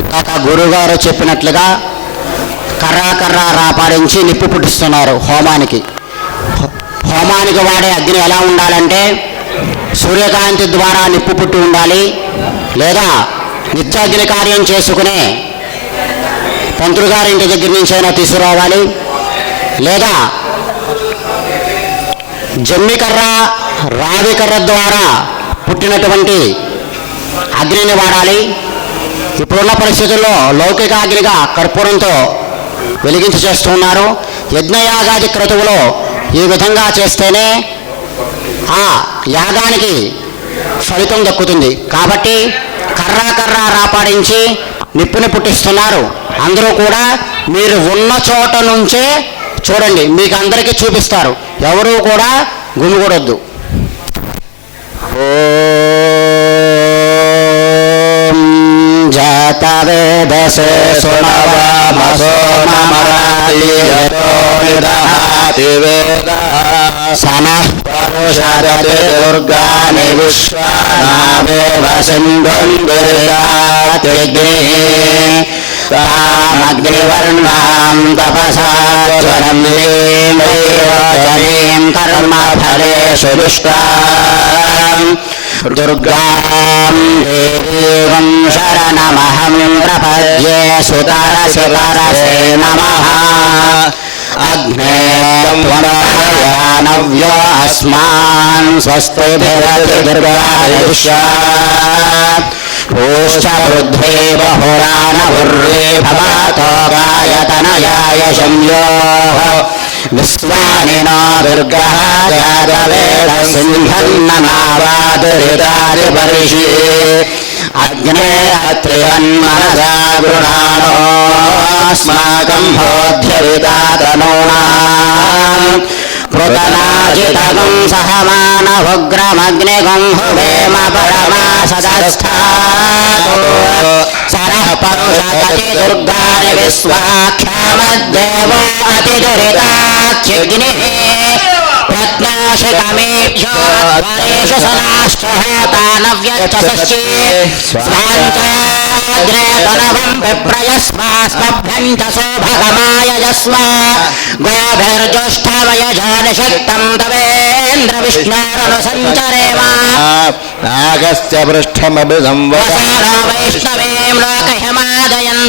ఇందాక గురువుగారు చెప్పినట్లుగా కర్ర రాపాడించి నిప్పు పుట్టిస్తున్నారు హోమానికి. హోమానికి వాడే అగ్ని ఎలా ఉండాలంటే సూర్యకాంతి ద్వారా నిప్పు పుట్టి ఉండాలి, లేదా నిత్యాగ్ని కార్యం చేసుకునే పంతులు గారి ఇంటి దగ్గర నుంచి అయినా తీసుకురావాలి, లేదా జమ్మికర్ర రావికర్ర ద్వారా పుట్టినటువంటి అగ్నిని వాడాలి. ఇప్పుడున్న పరిస్థితుల్లో లౌకిక అగ్నిగా కర్పూరంతో వెలిగించి చేస్తున్నారు. యజ్ఞయాగాది క్రతువులో ఈ విధంగా చేస్తేనే ఆ యాగానికి ఫలితం దక్కుతుంది. కాబట్టి కర్ర రాపాడించి నిప్పుని పుట్టిస్తున్నారు. అందరూ కూడా మీరు ఉన్న చోట నుంచే చూడండి, మీకు అందరికీ చూపిస్తారు, ఎవరూ కూడా గుమిగూడొద్దు. ఓం జాతవేదసే సునవమసో మమరాయతో నిదహాతి వేద సనః పరుషరతే దుర్గాని విశ్వానామేవ సింధుం దుర్గాత్యగ్నే తామగ్నివర్ణాం తపసా జ్వరం కర్మఫలేషు దుష్టాం దుర్గాం దేవీం శరణమహం ప్రపద్యే సుతరసే నమః. అగ్నే పునర్యానవ్యో అస్మాన్ స్వస్తి భవతి దుర్గాయుష్యా పూష్ట వృద్ధే బహురానభుర్రే భవాతో గాయతనయాయ సంయోః విశ్వానినో దుర్గః జాతవేద సింహన్ననావాదురితారి పరిషి అగ్నే అత్రియన్మనసా గృహాణోస్మాకం బోధ్యవితాతనూనాం పృతనాజితగం సహమానభుగ్రమగ్నిగం హువేమ పరమాసదస్థాతో సరః పరుషకటి దుర్గాని విశ్వాఖ్యామద్దేవో అతిదురితాఖ్యగ్నిః ప్రజ్ఞాశితమేభ్యో ద్వారేషు సదాష్టహతానవ్యచ్చసశ్చే స్వాంచాగ్నే తనవం విప్రయస్మాస్మభ్యం చ శోభగమాయజస్వ గోభిర్జ్యేష్ఠవయజానిషక్తం తవేంద్ర విష్ణోరనుసంచరేమ నాగస్య పృష్ఠమభి సంవసానో వైష్ణవీం లోకహిమాదయంత